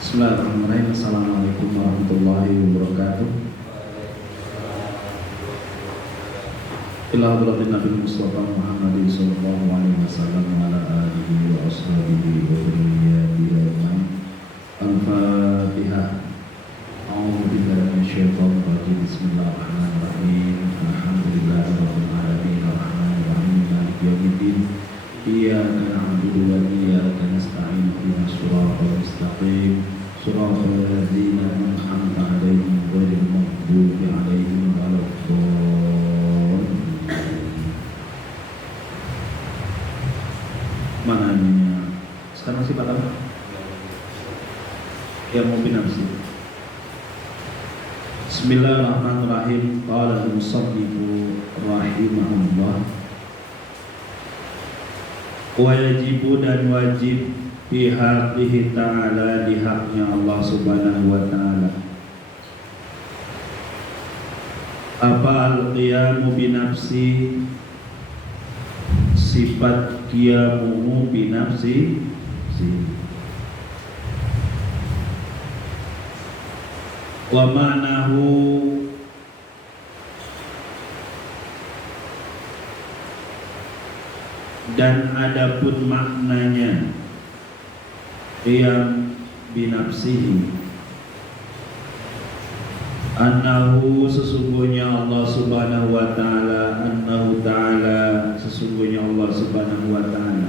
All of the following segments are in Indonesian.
Bismillahirrahmanirrahim. Assalamualaikum warahmatullahi wabarakatuh. Ila hadratin Nabi Mustafa Muhammadin sallallahu alaihi wasallam wa ala alihi wa ashabihi wa dzurriyyatihi ajmain. Al-Fatihah. A'udzu billahi minasyaitonir rajim. Bismillahirrahmanirrahim. Alhamdulillahirabbil alamin arrahmanir rahim maliki yaumiddin. Iyyaka na'budu wa iyyaka nasta'in. Ihdinas siratal mustaqim. Shiratal ladzina an'amta 'alaihim ghairil maghdubi 'alaihim waladdallin. Mananya sekarang sifat apa? Ya mau binafsi. Bismillahirrahmanirrahim. Qala al-musannifu rahimahullah. Wajibu dan wajib bihaqihi ta'ala, di haknya Allah subhanahu wa ta'ala. Apa al-qiyamu binafsi, sifat qiyamuhu binafsi, wa ma'nahu, dan adapun maknanya qiyam binafsihi, annahu, sesungguhnya Allah subhanahu wa ta'ala, annahu ta'ala, sesungguhnya Allah subhanahu wa ta'ala,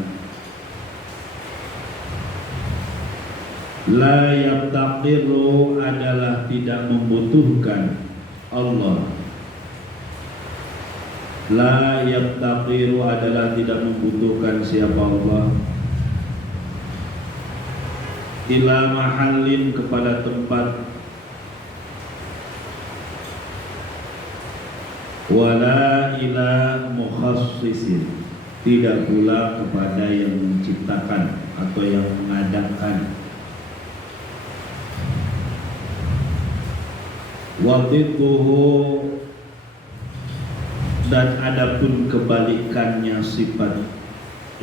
la yabtaqiru, adalah tidak membutuhkan Allah. La yabtaqiru adalah tidak membutuhkan siapa Allah, ila mahallin, kepada tempat, wala ila mukhassisin, tidak pula kepada yang menciptakan atau yang mengadakan. Wadidduhu, dan adapun kebalikannya sifat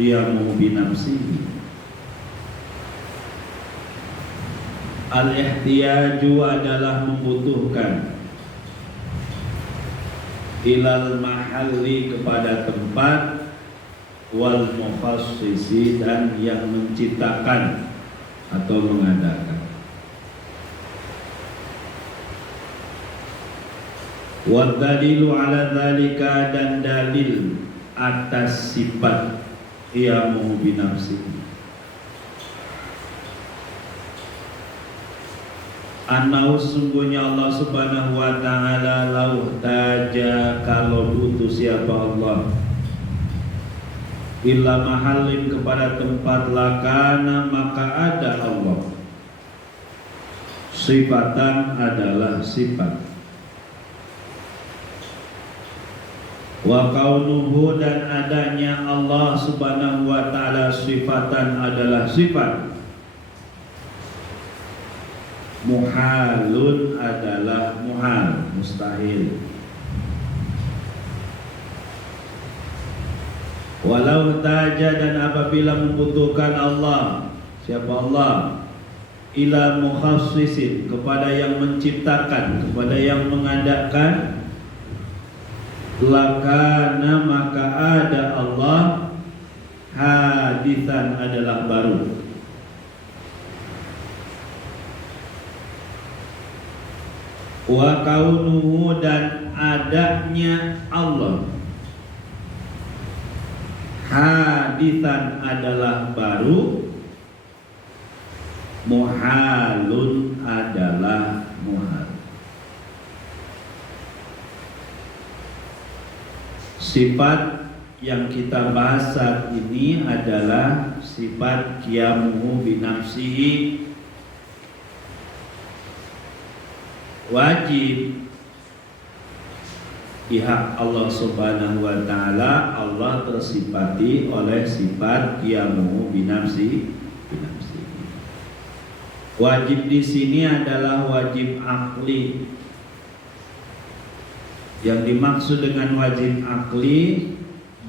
qiyamu binafsihi, al-ihtiyaju, adalah membutuhkan, ilal mahalli, kepada tempat, wal mukhassisi, dan yang menciptakan atau mengadakan. Wa dalilu ala dzalika, dan dalil atas sifat qiyamu binafsihi, annahu, sungguhnya Allah subhanahu wa ta'ala, lau taja, kalau butuh siapa Allah, illa mahallin, kepada tempat, lakana, maka ada Allah, sifatan, adalah sifat, wa kaunuhu, dan adanya Allah subhanahu wa ta'ala sifatan, adalah sifat, muhalun, adalah muhal, mustahil. Walau taja, dan apabila membutuhkan Allah, siapa Allah, ila mukhassisin, kepada yang menciptakan, kepada yang mengadakan, lakana, maka ada Allah, hadisan, adalah baru. Wa kaunuhu, dan adanya Allah, hadisan, adalah baru, muhalun, adalah muhal. Sifat yang kita bahas saat ini adalah sifat qiyamuhu binafsihi. Wajib pihak Allah subhanahu wa ta'ala, Allah tersifati oleh sifat qiyamuhu binafsihi. Wajib di sini adalah wajib akli. Yang dimaksud dengan wajib akli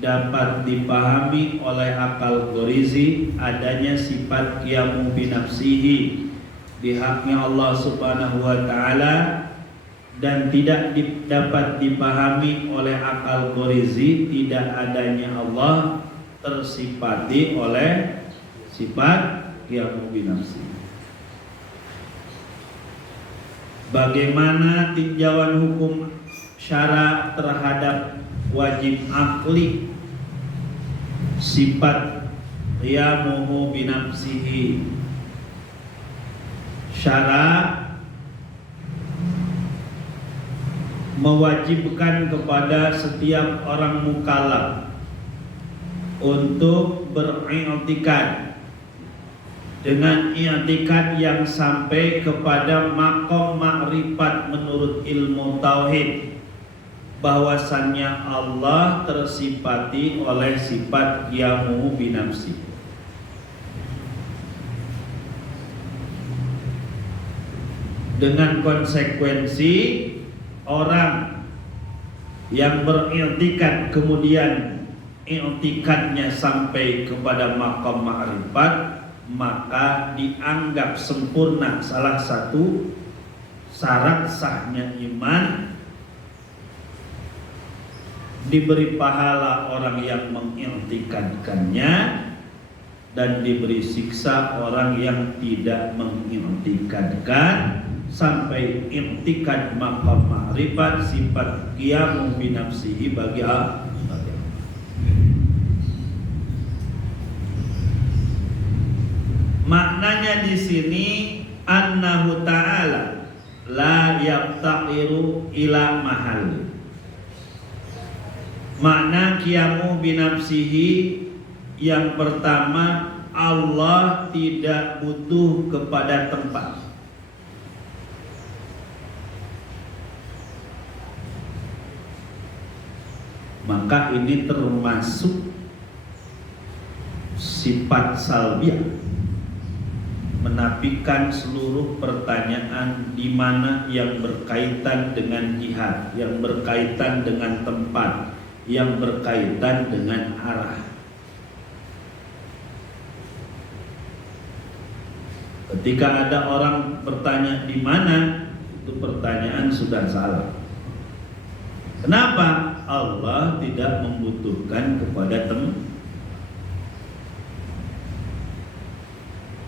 dapat dipahami oleh akal ghorizi adanya sifat qiyamu binafsihi, di haknya Allah Subhanahu wa taala dan tidak dapat dipahami oleh akal gorizi. Tidak adanya Allah tersifati oleh sifat qiyamu binafsi. Bagaimana tinjauan hukum syara terhadap wajib akli sifat qiyamuhu binafsihi? Syara mewajibkan kepada setiap orang mukallaf untuk beriktikad dengan i'tikad yang sampai kepada maqam ma'rifat menurut ilmu tauhid, bahwasannya Allah tersifati oleh sifat qiyamuhu binafsi. Dengan konsekuensi orang yang beriktikad kemudian i'tikadnya sampai kepada maqam ma'rifat, maka dianggap sempurna salah satu syarat sahnya iman, diberi pahala orang yang mengiktikadkannya, dan diberi siksa orang yang tidak mengiktikadkan sampai i'tikad maqam ma'rifat sifat qiyamu binafsihi bagi Allah. Maknanya di sini annahu ta'ala la yaftaqiru ila mahal. Makna qiyamu binafsihi yang pertama, Allah tidak butuh kepada tempat. Maka ini termasuk sifat salbiah, menafikan seluruh pertanyaan di mana yang berkaitan dengan jihad, yang berkaitan dengan tempat, yang berkaitan dengan arah. Ketika ada orang bertanya di mana, itu pertanyaan sudah salah. Kenapa? Allah tidak membutuhkan kepada tempat.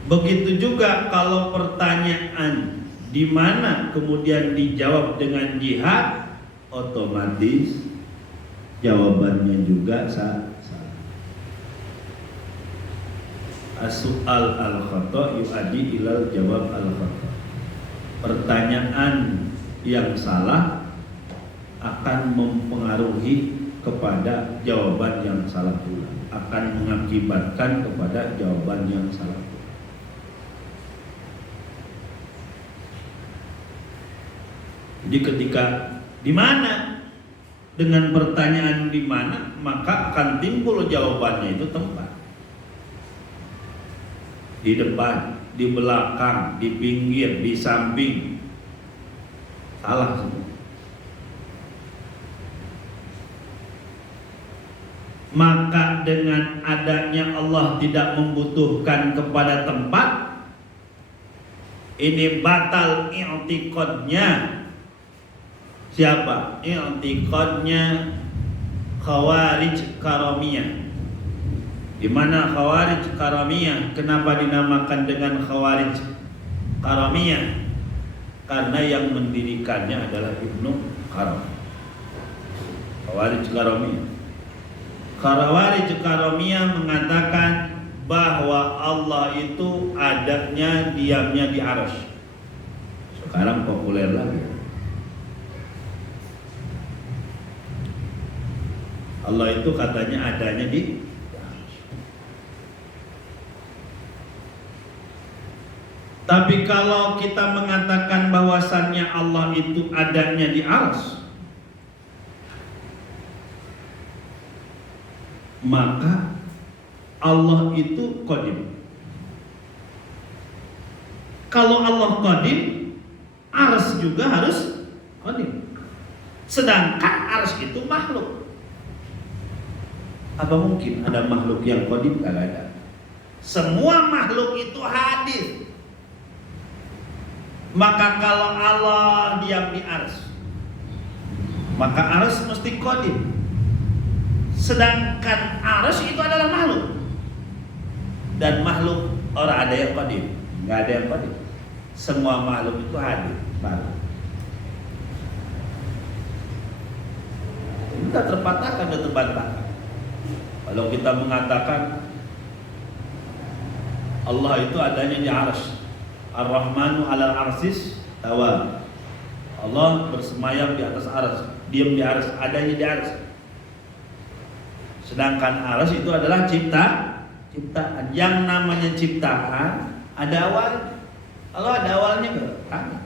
Begitu juga kalau pertanyaan di mana kemudian dijawab dengan jihad, otomatis jawabannya juga salah. As-su'al al-khata' yu'addi ilal jawab al-khata'. Pertanyaan yang salah akan mempengaruhi kepada jawaban yang salah pula, akan mengakibatkan kepada jawaban yang salah pula. Jadi ketika di mana, dengan pertanyaan di mana, maka akan timbul jawabannya itu tempat. Di depan, di belakang, di pinggir, di samping, salah semua. Maka dengan adanya Allah tidak membutuhkan kepada tempat, ini batal i'tiqadnya siapa? I'tiqadnya Khawarij Karamiyah. Di mana Khawarij Karamiyah, kenapa dinamakan dengan Khawarij Karamiyah? Karena yang mendirikannya adalah Ibnu Karam. Khawarij Karamiyah. Khawarij Karamiyah mengatakan bahwa Allah itu adanya, diamnya di arsy. Sekarang populer lagi. Allah itu katanya adanya di arsy. Tapi kalau kita mengatakan bahwasannya Allah itu adanya di arsy, maka Allah itu qadim. Kalau Allah qadim, arsy juga harus qadim. Sedangkan arsy itu makhluk. Apa mungkin ada makhluk yang qadim? Tidak ada. Semua makhluk itu hadis. Maka kalau Allah diam di arsy, maka arsy mesti qadim. Sedangkan arsy itu adalah makhluk. Dan makhluk orang ada yang qadim, nggak ada yang qadim. Semua makhluk itu hadir baru. Ini tak terpatahkan dan terbantahkan. Kalau kita mengatakan Allah itu adanya di arsy, Ar-Rahmanu 'alal arsis tawa. Allah bersemayam di atas arsy, diam di arsy, adanya di arsy. Sedangkan arsy itu adalah ciptaan. Yang namanya ciptaan ada awal. Allah ada awalnya enggak?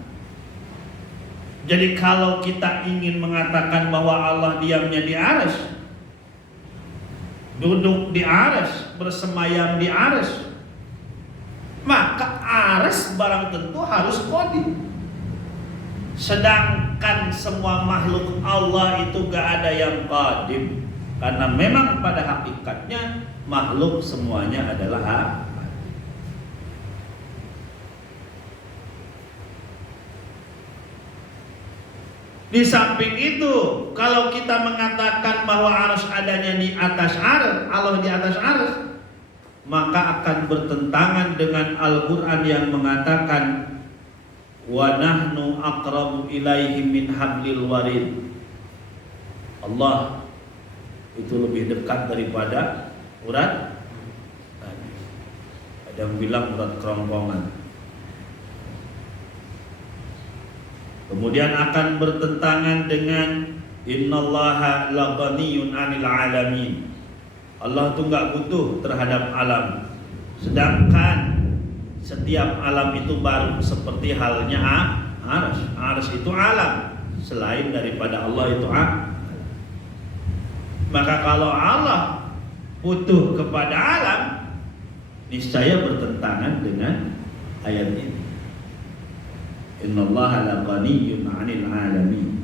Jadi kalau kita ingin mengatakan bahwa Allah diamnya di arsy, duduk di arsy, bersemayam di arsy, maka arsy barang tentu harus qadim. Sedangkan semua makhluk Allah itu gak ada yang qadim, karena memang pada hakikatnya makhluk semuanya adalah qadim. Di samping itu, kalau kita mengatakan bahwa arsy adanya di atas arsy, Allah di atas arsy, maka akan bertentangan dengan Al-Quran yang mengatakan wa nahnu aqrabu ilaihi min hablil warid. Allah itu lebih dekat daripada urat tadi. Ada yang bilang urat kerongkongan. Kemudian akan bertentangan dengan innallaha laghaniyun 'anil 'alamin. Allah itu enggak butuh terhadap alam. Sedangkan setiap alam itu baru, seperti halnya arsy. Arsy itu alam, selain daripada Allah itu alam. Maka kalau Allah butuh kepada alam, niscaya bertentangan dengan ayat ini. Innallaha laghaniyun 'anil 'alamin.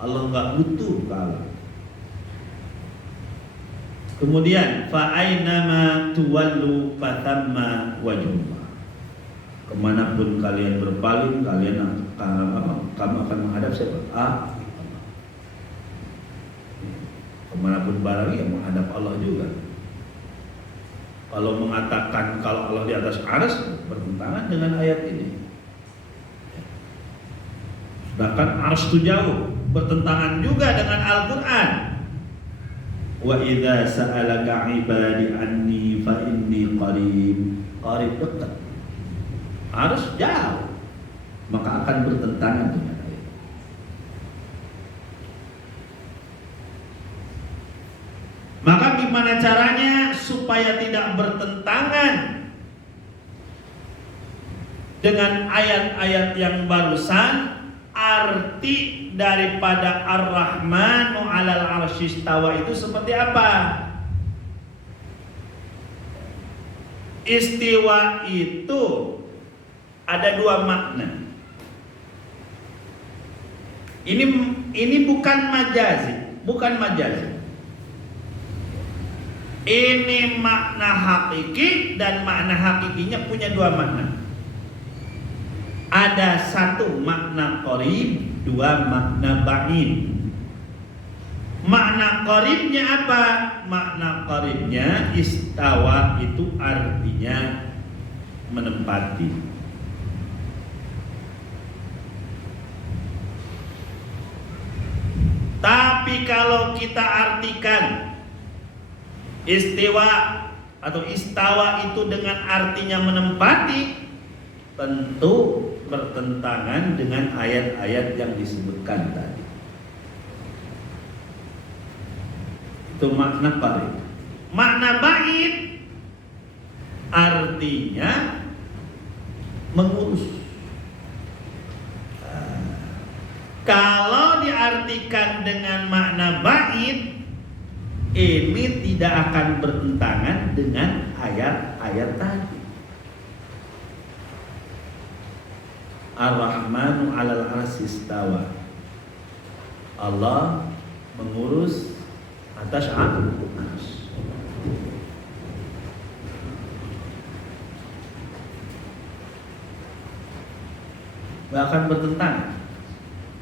Allah enggak butuh ke alam. Kemudian fa aynama tuwallu fatamma wajhullah. Kemanapun kalian berpaling, kalian akan menghadap siapa? Kemanapun barang ya menghadap Allah juga. Kalau mengatakan kalau Allah di atas arsy, bertentangan dengan ayat ini. Bahkan arsy itu jauh, bertentangan juga dengan Al-Quran. Wa idza sa'alaka 'ibadi anni fa inni qarib dekat. Arsy jauh, maka akan bertentangan dengan ayat. Maka gimana caranya supaya tidak bertentangan dengan ayat-ayat yang barusan? Arti daripada Ar-Rahmanu 'alal 'arsy istawa itu seperti apa? Istiwa itu ada dua makna. Ini bukan majazi, Ini makna hakiki, dan makna hakikinya punya dua makna. Ada satu makna qarib, dua makna ba'id. Makna qaribnya apa? Makna qaribnya istawa itu artinya menempati. Tapi kalau kita artikan istiwa atau istawa itu dengan artinya menempati, tentu bertentangan dengan ayat-ayat yang disebutkan tadi. Itu makna qarib. Makna ba'id artinya mengurus. Kalau diartikan dengan makna ba'id, ini tidak akan bertentangan dengan ayat-ayat tadi. Ar-Rahmanu 'alal 'arsy istawa. Allah mengurus atas arsy. nggak akan bertentangan.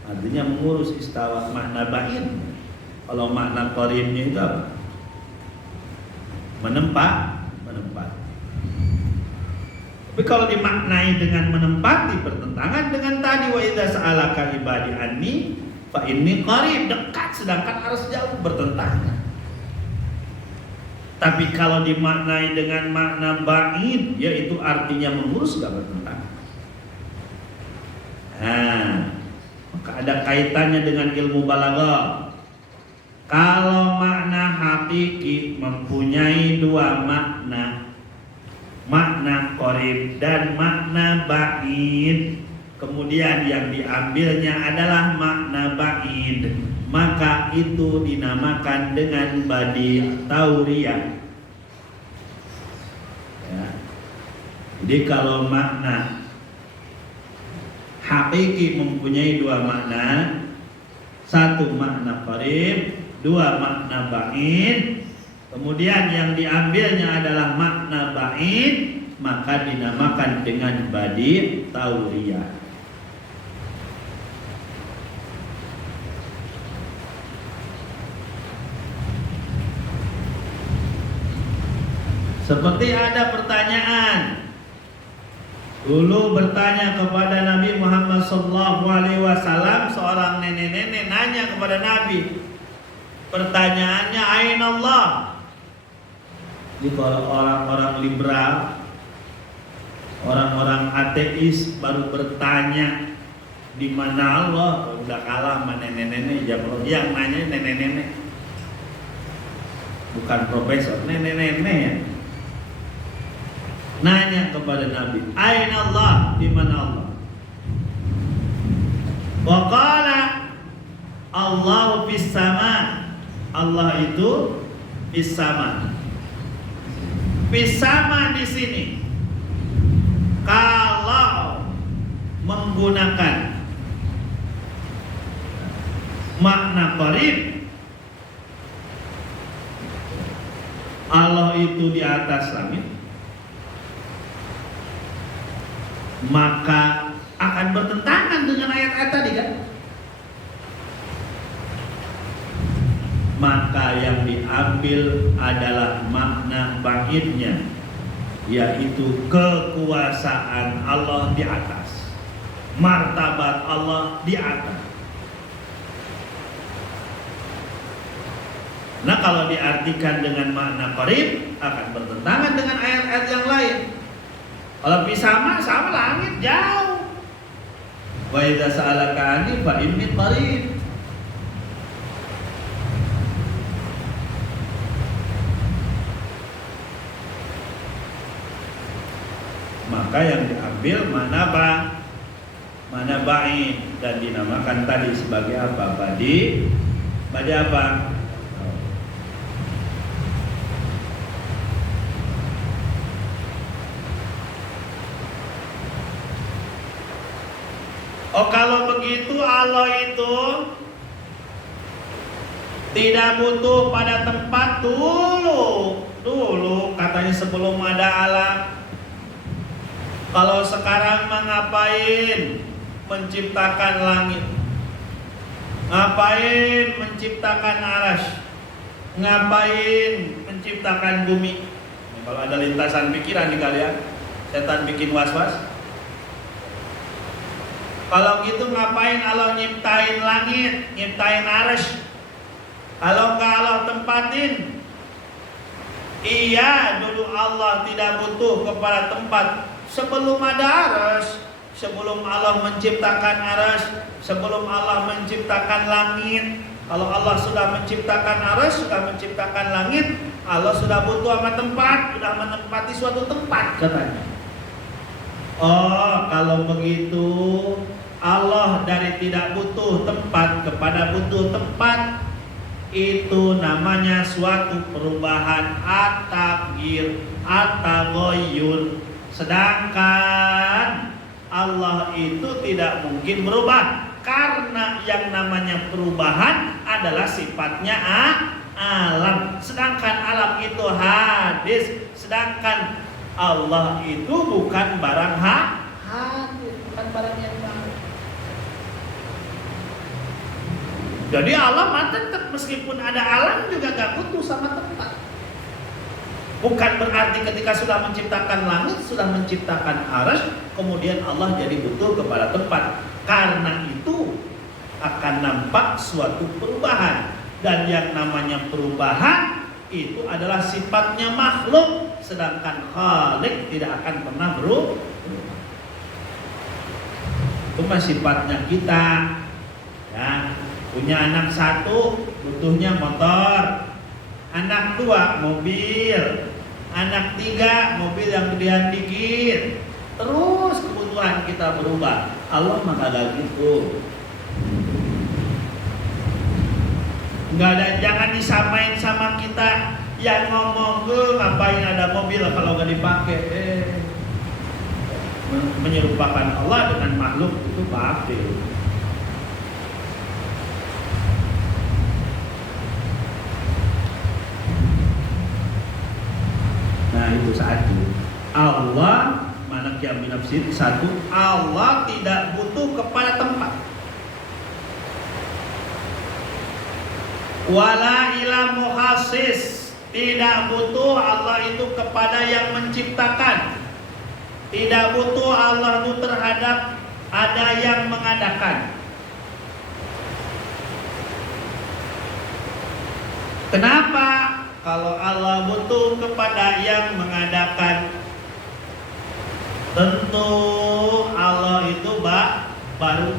Artinya mengurus istawa makna ba'in. Kalau makna qaribnya itu apa? Menempat. Tapi kalau dimaknai dengan menempati bertentangan dengan tadi wa idza sa'alaka ibadi anni fa inni qarib, dekat sedangkan harus jauh, bertentangan. Tapi kalau dimaknai dengan makna ba'id, yaitu artinya mengurus, gak bertentangan. Nah, maka ada kaitannya dengan ilmu balaghah. Kalau makna hakiki mempunyai dua makna, makna qarib dan makna ba'id, kemudian yang diambilnya adalah makna ba'id, maka itu dinamakan dengan badi' tauriyah. Ya. Jadi kalau makna hakiki mempunyai dua makna, satu makna qarib, dua makna ba'id, kemudian yang diambilnya adalah makna ba'id, maka dinamakan dengan badi' tauriyah. Seperti ada pertanyaan, dulu bertanya kepada Nabi Muhammad SAW, seorang nenek-nenek nanya kepada Nabi, pertanyaannya aina Allah. Jadi kalau orang-orang liberal, orang-orang ateis baru bertanya di mana Allah, udah kalah sama nenek-nenek. Yang nanya nenek-nenek, bukan profesor, nenek-nenek ya. Nanya kepada Nabi, aina Allah, di mana Allah? Wa qala Allahu fis sama. Allah itu fis sama. Fis sama di sini kalau menggunakan makna qarib, Allah itu di atas langit, maka akan bertentangan dengan ayat-ayat tadi kan? Maka yang diambil adalah makna ba'idnya, yaitu kekuasaan Allah di atas, martabat Allah di atas. Nah, kalau diartikan dengan makna qarib akan bertentangan dengan ayat-ayat yang lain. Kalau sama langit jauh. Wa idza sa'alaka anni fa inni qarib. Maka yang diambil mana ba'id, dan dinamakan tadi sebagai apa? Badi apa? Oh, kalau begitu Allah itu tidak butuh pada tempat dulu katanya sebelum ada alam. Kalau sekarang ngapain menciptakan langit? Ngapain menciptakan arasy? Ngapain menciptakan bumi? Kalau ada lintasan pikiran nih kalian, setan bikin was-was. Kalau gitu ngapain Allah nyiptain langit, nyiptain arasy? Kalau nggak Allah tempatin. Iya, dulu Allah tidak butuh kepada tempat sebelum ada arasy, sebelum Allah menciptakan arasy, sebelum Allah menciptakan langit. Kalau Allah sudah menciptakan arasy, sudah menciptakan langit, Allah sudah butuh sama tempat, sudah menempati suatu tempat katanya. Oh, kalau begitu Allah dari tidak butuh tempat kepada butuh tempat, itu namanya suatu perubahan at-taghyir, at-taghayyur. Sedangkan Allah itu tidak mungkin berubah, karena yang namanya perubahan adalah sifatnya alam. Sedangkan alam itu hadis, sedangkan Allah itu bukan barang hadis, bukan barang yang baru. Jadi alam tetap meskipun ada alam juga gak butuh sama tempat. Bukan berarti ketika sudah menciptakan langit, sudah menciptakan arasy, kemudian Allah jadi butuh kepada tempat. Karena itu akan nampak suatu perubahan. Dan yang namanya perubahan itu adalah sifatnya makhluk, sedangkan Khalik tidak akan pernah berubah. Itu mah sifatnya kita. Ya, punya anak satu butuhnya motor, anak dua mobil, anak tiga mobil yang gedean dikit. Terus kebutuhan kita berubah. Allah mah kagak gitu. Enggak ada, jangan disamain sama kita yang ngomong ngapain ada mobil kalau nggak dipakai. Menyerupakan Allah dengan makhluk itu batil. Nah itu satu. Allah mana yang binafsir satu. Allah tidak butuh kepada tempat. Wala ila muhasis, tidak butuh Allah itu kepada yang menciptakan. Tidak butuh Allah itu terhadap ada yang mengadakan. Kenapa? Kalau Allah butuh kepada yang mengadakan, tentu Allah itu baru.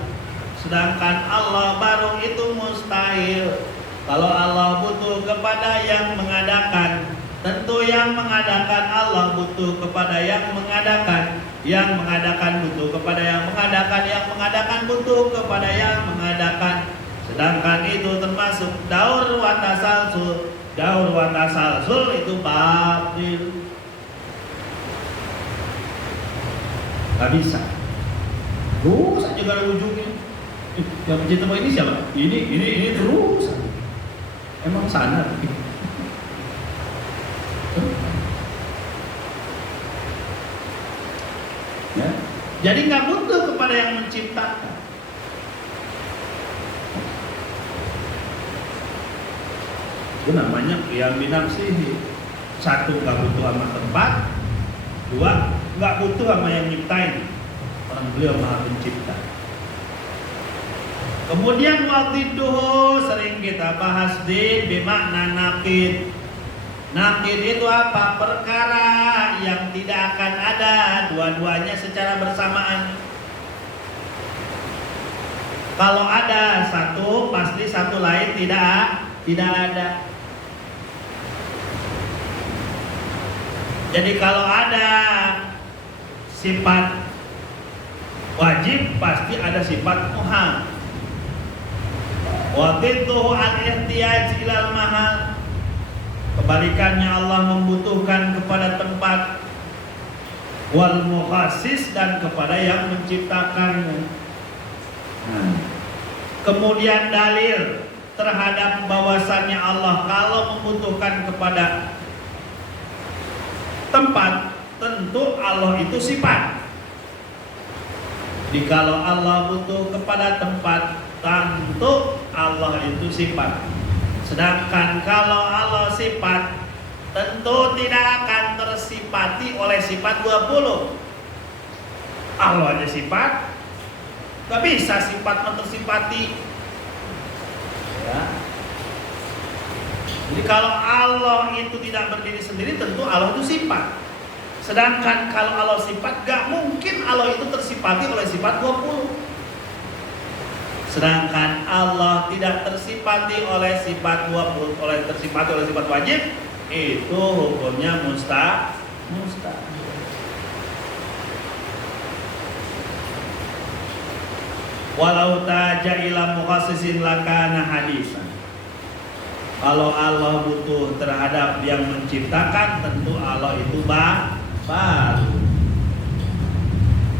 Sedangkan Allah baru itu mustahil. Kalau Allah butuh kepada yang mengadakan, tentu yang mengadakan Allah butuh kepada yang mengadakan. Yang mengadakan butuh kepada yang mengadakan. Yang mengadakan butuh kepada yang mengadakan. Sedangkan itu termasuk daur wa tasalsul. Daur wa tasalsul itu batil. Gak bisa. Terus aja gak ada ujungnya. Yang pencipta ini siapa? Ini terus. Emang sana. Ya. Jadi nggak butuh kepada yang menciptakan. Itu namanya qiyam binafsihi. Satu, nggak butuh sama tempat. Dua, nggak butuh sama yang nyiptain. Orang beliau maha pencipta. Kemudian waqtiduhu sering kita bahas di bimakna naqid. Naqid itu apa? Perkara yang tidak akan ada dua-duanya secara bersamaan. Kalau ada satu, pasti satu lain tidak ada. Jadi kalau ada sifat wajib, pasti ada sifat muhal. Wa dhidduhu al-ihtiyaj ilal mahal. Kebalikannya Allah membutuhkan kepada tempat. Wal mukhassis, dan kepada yang menciptakannya. Kemudian dalil terhadap bahwasannya Allah kalau membutuhkan kepada tempat, tentu Allah itu sifat. Jadi kalau Allah butuh kepada tempat, tentu Allah itu sifat. Sedangkan kalau Allah sifat, tentu tidak akan tersifati oleh sifat 20. Allah aja sifat, gak bisa sifat mentersifati. Ya. Jadi kalau Allah itu tidak berdiri sendiri, tentu Allah itu sifat. Sedangkan kalau Allah sifat, gak mungkin Allah itu tersifati oleh sifat 20. Sedangkan Allah tidak tersifati oleh sifat 20, tersifati oleh sifat wajib, itu hukumnya mustahil. Walau taja ila mukhassisin lakana hadisan. Kalau Allah butuh terhadap yang menciptakan, tentu Allah itu baru.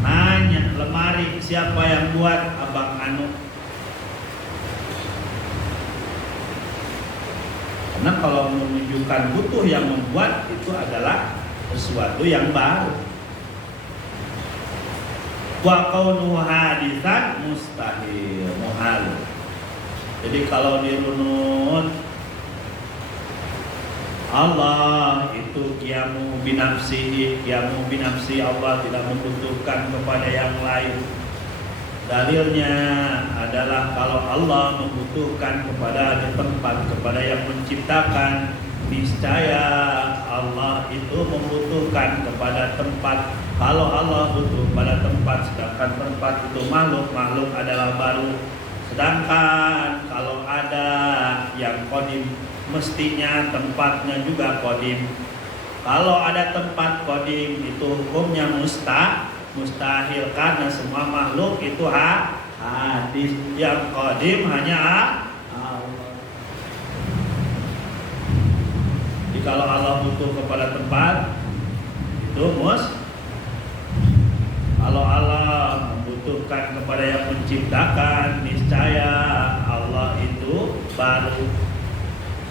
Nanya lemari siapa yang buat? Abang Anu. Karena kalau menunjukkan butuh yang membuat, itu adalah sesuatu yang baru. Wa kaunuhu hadisan mustahil, muhal. Jadi kalau dirunut Allah itu qiyamu binafsihi, qiyamu binafsi, Allah tidak membutuhkan kepada yang lain. Dalilnya adalah kalau Allah membutuhkan kepada tempat, kepada yang menciptakan, niscaya Allah itu membutuhkan kepada tempat. Kalau Allah butuh pada tempat, sedangkan tempat itu makhluk adalah baru. Sedangkan kalau ada yang qadim, mestinya tempatnya juga qadim. Kalau ada tempat qadim itu hukumnya mustahil karena semua makhluk itu hadis. Yang qadim hanya Allah. Jadi kalau Allah butuh kepada tempat itu kalau Allah membutuhkan kepada yang menciptakan, niscaya Allah itu baru.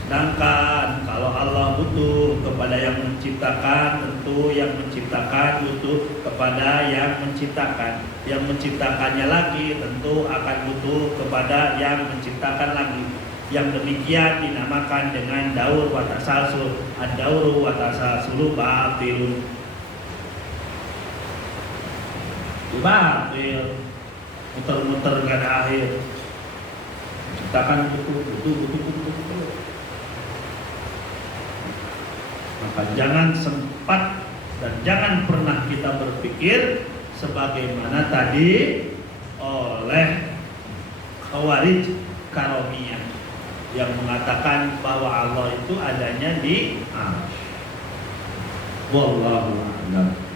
Sedangkan kalau Allah butuh kepada yang menciptakan, tentu yang menciptakan butuh kepada yang menciptakan. Yang menciptakannya lagi tentu akan butuh kepada yang menciptakan lagi. Yang demikian dinamakan dengan daur wa tasalsul. Ad-dauru wa tasalsulu batilun. Batil, muter-muter gak ada akhir. Ciptakan butuh. Maka jangan sempat dan jangan pernah kita berpikir sebagaimana tadi oleh Khawarij Karomiyah yang mengatakan bahwa Allah itu adanya di Arsy. Wallahu a'lam.